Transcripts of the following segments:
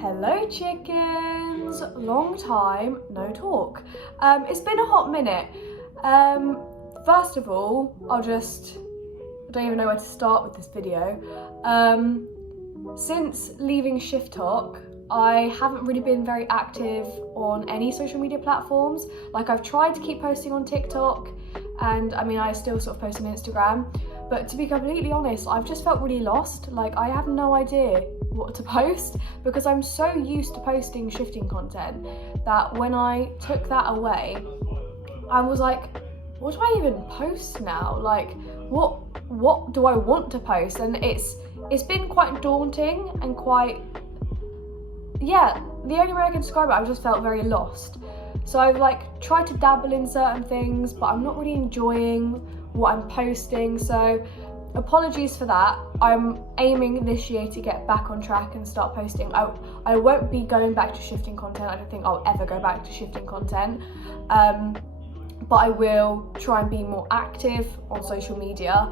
Hello chickens, long time no talk. It's been a hot minute. First of all, I don't even know where to start with this video. Since leaving Shift Talk, I haven't really been very active on any social media platforms. Like, I've tried to keep posting on TikTok, and I still sort of post on Instagram, but to be completely honest, I've just felt really lost. Like, I have no idea what to post because I'm so used to posting shifting content that when I took that away, I was like, what do I even post now? Like, what do I want to post? And it's been quite daunting and quite, yeah, the only way I can describe it, I've just felt very lost. So I've tried to dabble in certain things, but I'm not really enjoying what I'm posting. So apologies for that. I'm aiming this year to get back on track and start posting. I won't be going back to shifting content. I don't think I'll ever go back to shifting content. But I will try and be more active on social media.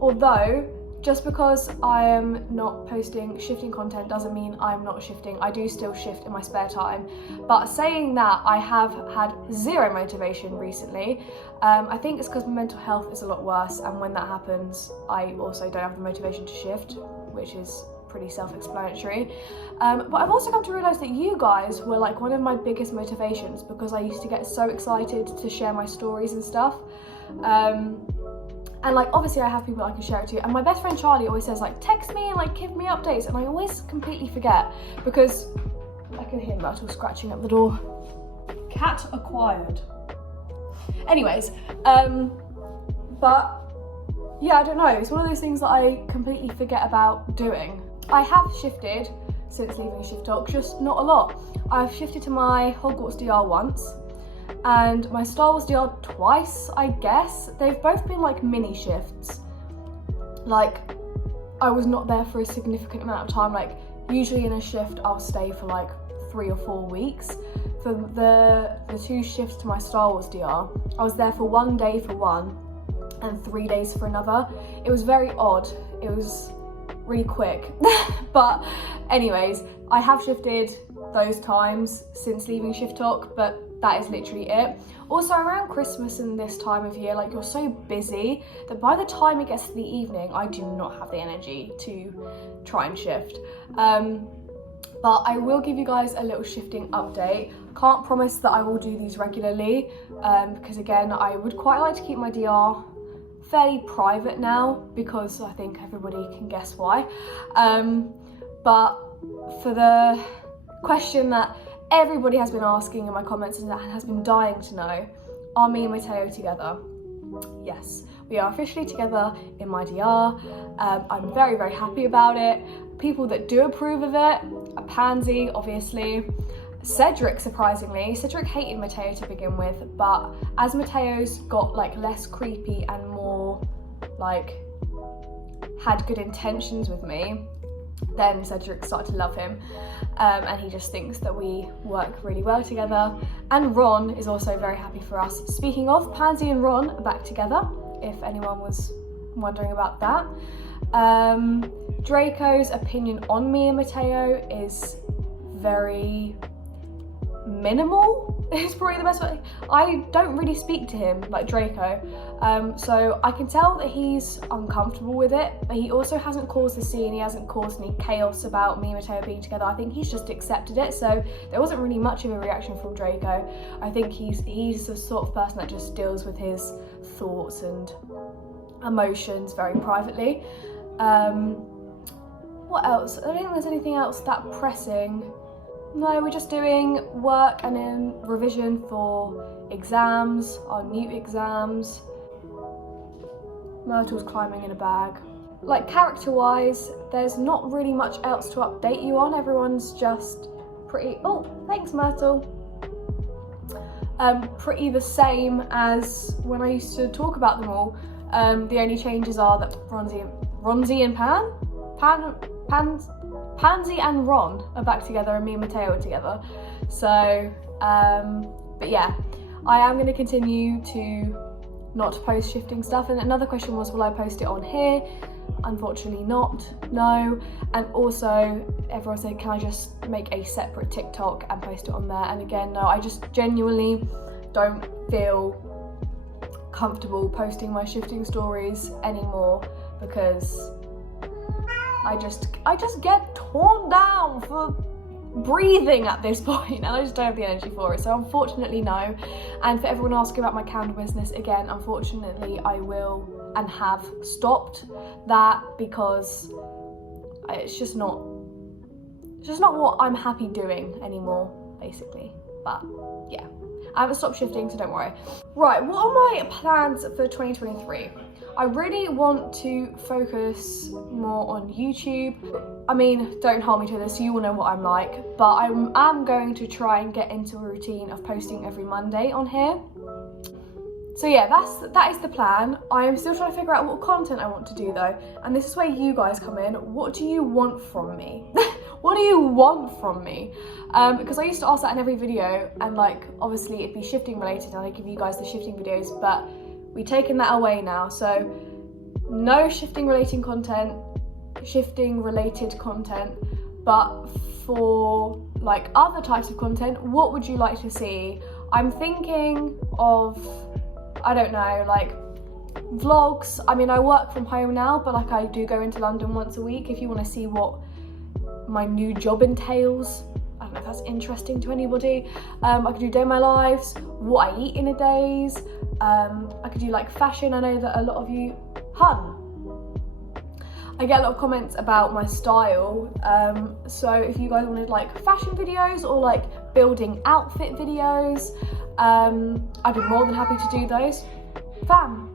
Although, just because I am not posting shifting content doesn't mean I'm not shifting. I do still shift in my spare time. But saying that, I have had zero motivation recently. I think it's because my mental health is a lot worse, and when that happens, I also don't have the motivation to shift, which is pretty self-explanatory. But I've also come to realise that you guys were like one of my biggest motivations, because I used to get so excited to share my stories and stuff. And obviously I have people I can share it to, and my best friend Charlie always says text me and give me updates, and I always completely forget because I can hear Myrtle scratching at the door. Cat acquired. Anyways, but yeah, I don't know, it's one of those things that I completely forget about doing. I have shifted since leaving Shift Talk, just not a lot. I've shifted to my Hogwarts DR once, and my Star Wars DR twice, I guess. They've both been mini shifts. I was not there for a significant amount of time. Usually in a shift I'll stay for 3 or 4 weeks. For the 2 shifts to my Star Wars DR, I was there for 1 day for one and 3 days for another. It was very odd. It was really quick. But anyways, I have shifted those times since leaving Shift Talk, but that is literally it. Also, around Christmas and this time of year, you're so busy that by the time it gets to the evening, I do not have the energy to try and shift. But I will give you guys a little shifting update. Can't promise that I will do these regularly, because again, I would quite like to keep my DR fairly private now, because I think everybody can guess why. But for the question that everybody has been asking in my comments and has been dying to know, are me and Matteo together? Yes, we are officially together in my DR. I'm very, very happy about it. People that do approve of it are Pansy, obviously. Cedric, surprisingly. Cedric hated Matteo to begin with, but as Matteo's got less creepy and more had good intentions with me, then Cedric started to love him, and he just thinks that we work really well together. And Ron is also very happy for us. Speaking of, Pansy and Ron are back together, if anyone was wondering about that. Draco's opinion on me and Matteo is very minimal, is probably the best way. I don't really speak to him like Draco, so I can tell that he's uncomfortable with it, but he also hasn't caused a scene, he hasn't caused any chaos about me and Matteo being together. I think he's just accepted it, so there wasn't really much of a reaction from Draco. I think he's the sort of person that just deals with his thoughts and emotions very privately. What else? I don't think there's anything else that pressing. No, we're just doing work and then revision for exams, our new exams. Myrtle's climbing in a bag. Character-wise, there's not really much else to update you on. Everyone's just pretty, oh, thanks Myrtle. Pretty the same as when I used to talk about them all. The only changes are that Pansy and Ron are back together, and me and Matteo are together. So, but yeah, I am going to continue to not post shifting stuff. And another question was, will I post it on here? Unfortunately not, no. And also everyone said, can I just make a separate TikTok and post it on there? And again, no, I just genuinely don't feel comfortable posting my shifting stories anymore, because I just get torn down for breathing at this point, and I just don't have the energy for it. So unfortunately no. And for everyone asking about my candle business, again, unfortunately I will and have stopped that, because it's just not what I'm happy doing anymore, basically. But yeah, I haven't stopped shifting, so don't worry. Right, what are my plans for 2023? I really want to focus more on YouTube. I mean, don't hold me to this, you all know what I'm like, but I am going to try and get into a routine of posting every Monday on here. So yeah, that is the plan. I am still trying to figure out what content I want to do though, and this is where you guys come in. What do you want from me? What do you want from me? Because I used to ask that in every video, and like obviously it'd be shifting related and I give you guys the shifting videos, but we've taken that away now. So no shifting related content, but for like other types of content, what would you like to see? I'm thinking of, I don't know, like vlogs. I mean, I work from home now, but like I do go into London once a week. If you want to see what my new job entails, I don't know if that's interesting to anybody. I could do day in my lives, what I eat in a days. I could do like fashion. I know that a lot of you, I get a lot of comments about my style. So if you guys wanted like fashion videos or like building outfit videos, I'd be more than happy to do those. Fam.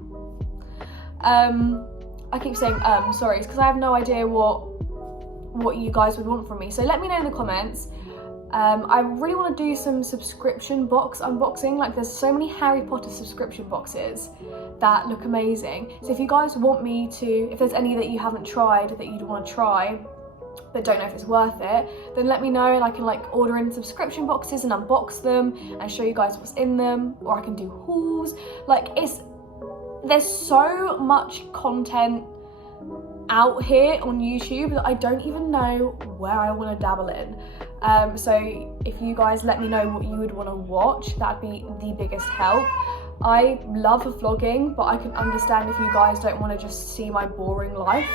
I keep saying sorry, it's because I have no idea what you guys would want from me. So let me know in the comments. I really want to do some subscription box unboxing. Like there's so many Harry Potter subscription boxes that look amazing. So if you guys want me to, if there's any that you haven't tried that you'd want to try but don't know if it's worth it, then let me know and I can like order in subscription boxes and unbox them and show you guys what's in them, or I can do hauls. Like there's so much content out here on YouTube that I don't even know where I want to dabble in. So if you guys let me know what you would want to watch, that'd be the biggest help. I love vlogging, but I can understand if you guys don't want to just see my boring life.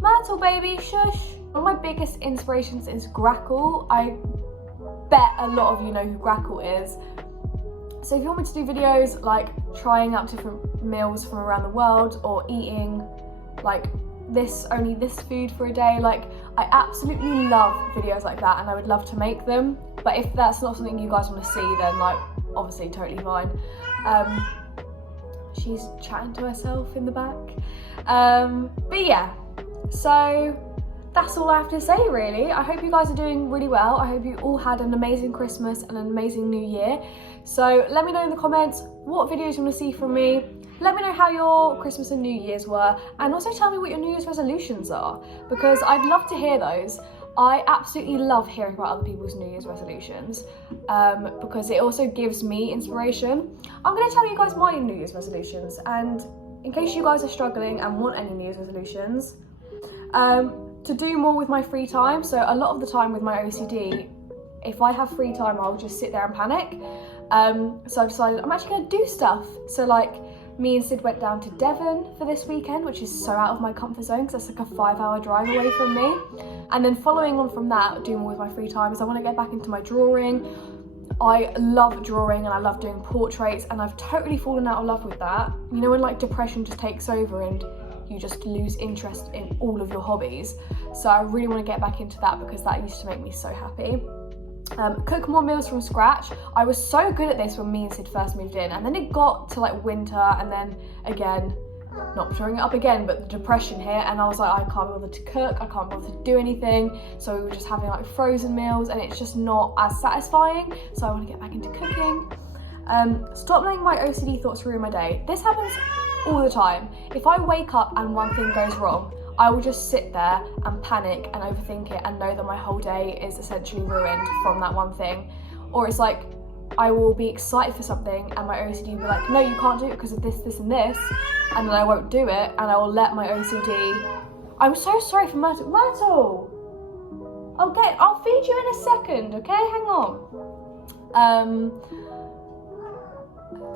Myrtle baby, shush. One of my biggest inspirations is Grackle. I bet a lot of you know who Grackle is. So if you want me to do videos like trying out different meals from around the world, or eating like only this food for a day, like I absolutely love videos like that and I would love to make them. But if that's not something you guys want to see, then like obviously totally fine. She's chatting to herself in the back. But yeah, so that's all I have to say really. I hope you guys are doing really well. I hope you all had an amazing Christmas and an amazing New Year. So let me know in the comments what videos you want to see from me. Let me know how your Christmas and New Year's were, and also tell me what your New Year's resolutions are, because I'd love to hear those. I absolutely love hearing about other people's New Year's resolutions, because it also gives me inspiration. I'm going to tell you guys my New Year's resolutions, and in case you guys are struggling and want any New Year's resolutions, to do more with my free time. So a lot of the time with my OCD, if I have free time, I'll just sit there and panic. So I've decided I'm actually going to do stuff. So like, me and Sid went down to Devon for this weekend, which is so out of my comfort zone because that's like a 5-hour drive away from me. And then following on from that, doing more with my free time, is I want to get back into my drawing. I love drawing and I love doing portraits, and I've totally fallen out of love with that. You know when like depression just takes over and you just lose interest in all of your hobbies. So I really want to get back into that because that used to make me so happy. Cook more meals from scratch. I was so good at this when me and Sid first moved in, and then it got to like winter, and then again, not throwing it up again, but the depression hit, and I was like, I can't bother to cook, I can't bother to do anything. So we were just having like frozen meals, and it's just not as satisfying. So I want to get back into cooking. Stop letting my OCD thoughts ruin my day. This happens all the time. If I wake up and one thing goes wrong, I will just sit there and panic and overthink it and know that my whole day is essentially ruined from that one thing. Or it's like, I will be excited for something and my OCD will be like, no, you can't do it because of this, this and this, and then I won't do it, and I will let my OCD... I'm so sorry for Myrtle. Myrtle! I'll feed you in a second, okay? Hang on.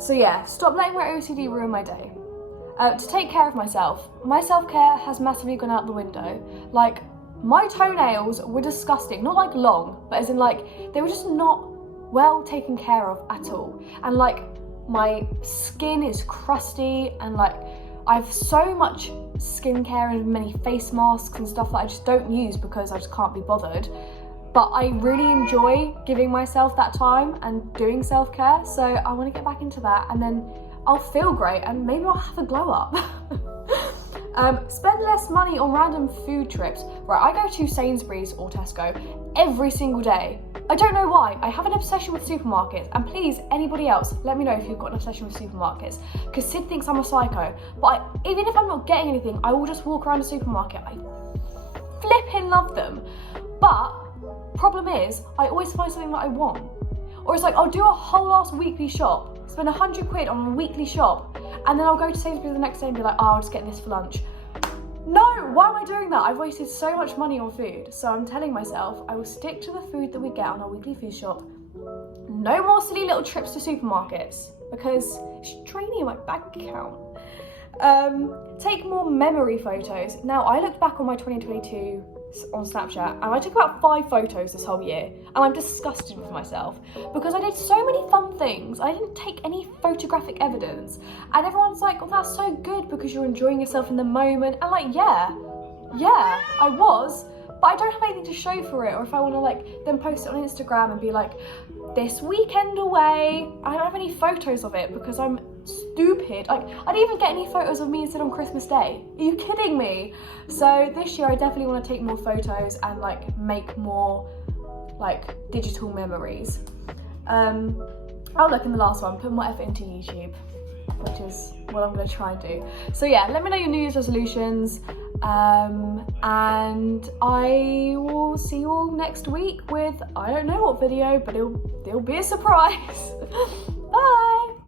So yeah, stop letting my OCD ruin my day. To take care of myself. My self-care has massively gone out the window. Like, my toenails were disgusting. Not like long, but as in like, they were just not well taken care of at all. And like, my skin is crusty, and like, I have so much skincare and many face masks and stuff that I just don't use because I just can't be bothered. But I really enjoy giving myself that time and doing self-care, so I want to get back into that, and then I'll feel great and maybe I'll have a glow up. Spend less money on random food trips. Right, I go to Sainsbury's or Tesco every single day. I don't know why. I have an obsession with supermarkets, and please, anybody else, let me know if you've got an obsession with supermarkets, because Sid thinks I'm a psycho. But even if I'm not getting anything, I will just walk around a supermarket. I flipping love them. But problem is, I always find something that I want. Or it's like, I'll do a whole ass weekly shop, spend 100 quid on a weekly shop, and then I'll go to Sainsbury's the next day and be like, oh, I'll just get this for lunch. No, why am I doing that? I've wasted so much money on food. So I'm telling myself I will stick to the food that we get on our weekly food shop. No more silly little trips to supermarkets, because it's draining my bank account. Take more memory photos. Now, I looked back on my 2022 on Snapchat and I took about 5 photos this whole year, and I'm disgusted with myself because I did so many fun things. I didn't take any photographic evidence, and everyone's like, oh, that's so good because you're enjoying yourself in the moment. And like, yeah, I was, but I don't have anything to show for it. Or if I want to like then post it on Instagram and be like, this weekend away, I don't have any photos of it because I'm stupid. Like, I didn't even get any photos of me and Sid on Christmas Day. Are you kidding me? So this year I definitely want to take more photos and like make more like digital memories. Oh look, in the last one, put more effort into YouTube, which is what I'm going to try and do. So yeah, let me know your New Year's resolutions, and I will see you all next week with, I don't know what video, but it'll be a surprise.